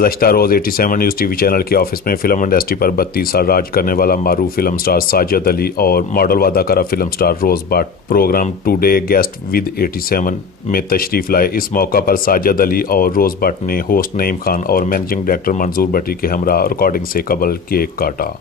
गुज़श्ता रोज़ 87 news TV channel के office में film industry पर 32 साल राज करने वाला मारूफ फिल्म स्टार साजिद अली और मॉडल व अदाकारा film star rose but programme today guest with 87 में तशरीफ लाए। इस मौका पर साजिद अली और रोज़ बट ने होस्ट नईम खान और मैनेजिंग डायरेक्टर मंजूर भट्टी के हमरा रिकॉर्डिंग से कबल केक काटा।